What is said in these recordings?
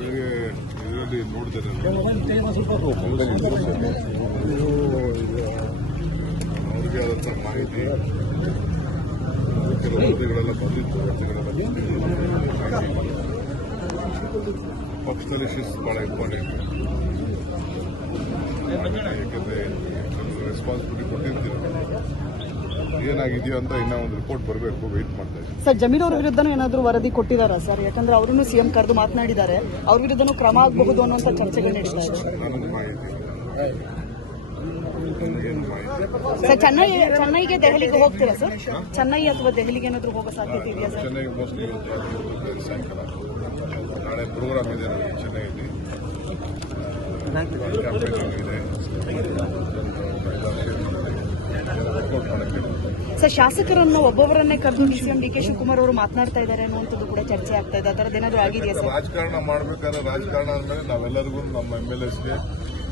ಬೇರೆ ಇದರಲ್ಲಿ ನೋಡಿದರೆ ಅವ್ರಿಗೆ ಆದಂಥ ಮಾಹಿತಿ ಕೆಲವು ವರದಿಗಳೆಲ್ಲ ಬಂದಿತ್ತು. ಪಕ್ಷದಲ್ಲಿ ಶಿಸ್ತು ಭಾಳ ಇಂಪಾರ್ಟೆಂಟ್. ಯಾಕೆಂದರೆ ರೆಸ್ಪಾನ್ಸಿಬಿಲಿಟಿ ಕೊಟ್ಟಿರ್ತೀರ, ಏನಾಗಿದೆಯೋ ಅಂತ ಇನ್ನೂ ಒಂದು ರಿಪೋರ್ಟ್ ಬರಬೇಕು, ವೆಯ್ಟ್ ಮಾಡ್ತಾ ಇದ್ದೀವಿ. ಸರ್, ಜಮೀರ್ ಅವ್ರ ವಿರುದ್ಧನೂ ಏನಾದರೂ ವರದಿ ಕೊಟ್ಟಿದ್ದಾರಾ ಸರ್? ಯಾಕಂದ್ರೆ ಅವರನ್ನು ಸಿಎಂ ಕರೆದು ಮಾತನಾಡಿದ್ದಾರೆ, ಅವ್ರ ವಿರುದ್ಧನೂ ಕ್ರಮ ಆಗಬಹುದು ಅನ್ನುವಂಥ ಚರ್ಚೆಗಳು ನಡೀತಾ ಇದೆ. ನನಗೆ ಮಾಹಿತಿ ನನಗೇನು ಮಾಹಿತಿ ಸರ್, ಚೆನ್ನೈಗೆ ದೆಹಲಿಗೆ ಹೋಗ್ತೀರಾ ಸರ್? ಚೆನ್ನೈ ಅಥವಾ ದೆಹಲಿಗೆ ಏನಾದರೂ ಹೋಗೋ ಸಾಧ್ಯತೆ ಇದೆಯಾ ಸರ್? ಚೆನ್ನೈಗೆ ಮೋಸ್ಟ್ಲಿ ಇವತ್ತು ಸಾಯಂಕಾಲ, ನಾಳೆ ಪ್ರೋಗ್ರಾಮ್ ಇದೆ ನನಗೆ ಚೆನ್ನೈಯಲ್ಲಿ, ಕ್ಯಾಂಪೇನಿಂಗ್ ಇದೆ, ವರ್ಕೌಟ್ ಮಾಡೋಕ್ಕೆ. ಸರ್, ಶಾಸಕರನ್ನು ಒಬ್ಬೊಬ್ಬರನ್ನೇ ಕರೆದು ಸಿಎಂ ಡಿ.ಕೆ. ಶಿವಕುಮಾರ್ ಅವರು ಮಾತನಾಡ್ತಾ ಇದ್ದಾರೆ ಅನ್ನುವಂಥದ್ದು ಕೂಡ ಚರ್ಚೆ ಆಗ್ತಾ ಇದೆ. ಅದರದ್ದೇನಾದರೂ ಆಗಿದೆಯಾ ಸರ್? ರಾಜಕಾರಣ ಮಾಡಬೇಕಾದ್ರೆ ರಾಜಕಾರಣ ಅಂದಮೇಲೆ ನಾವೆಲ್ಲರಿಗೂ ನಮ್ಮ MLAsಗೆ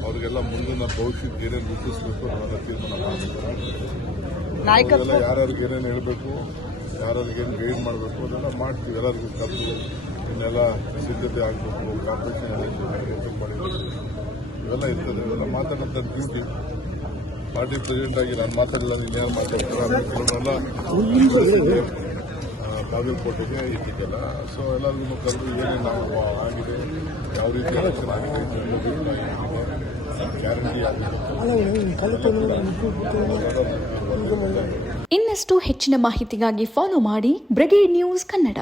ಅವ್ರಿಗೆಲ್ಲ ಮುಂದಿನ ಭವಿಷ್ಯಕ್ಕೆ ಏನೇನು ರೂಪಿಸಬೇಕು ನಾವೆಲ್ಲ ತೀರ್ಮಾನ ಮಾಡಬೇಕು. ನಾಯಕತ್ವ ಯಾರ್ಯಾರಿಗೆ ಏನೇನು ಹೇಳಬೇಕು, ಯಾರ್ಯಾರಿಗೇನು ಗೈಡ್ ಮಾಡಬೇಕು ಅದೆಲ್ಲ ಮಾಡ್ತೀವಿ. ಎಲ್ಲರಿಗೂ ಕರೆದು ಇನ್ನೆಲ್ಲ ಸಿದ್ಧತೆ ಆಗಬೇಕು, ಕಾಂಪಿಟೇಷನ್ ಮಾಡಬೇಕು, ಇವೆಲ್ಲ ಇರ್ತದೆ. ಇವೆಲ್ಲ ಮಾತಾಡೋಂಥ ಡ್ಯೂಟಿ. ಪಾರ್ಟಿ ಪ್ರೆಸಿಡೆಂಟ್ ಆಗಿ ನಾನು ಮಾತಾಡಲ್ಲ, ಇನ್ಯಾರು ಮಾತಾಡ್ತಾರೆ ಕೆಲವರೆಲ್ಲ ಬಾಗಲಕೋಟೆಗೆ ಇಟ್ಟಿದ್ದೆಲ್ಲ. ಸೊ ಎಲ್ಲರಿಗೂ ಕರೆದು ಏನೇನು ನಾವು ಆಗಿದೆ, ಯಾವ ರೀತಿ ಎಲೆಕ್ಷನ್ ಆಗಿದೆ, ಗ್ಯಾರಂಟಿ ಆಗಿದೆ. ಇನ್ನಷ್ಟು ಹೆಚ್ಚಿನ ಮಾಹಿತಿಗಾಗಿ ಫಾಲೋ ಮಾಡಿ ಬ್ರಿಗೇಡ್ ನ್ಯೂಸ್ ಕನ್ನಡ.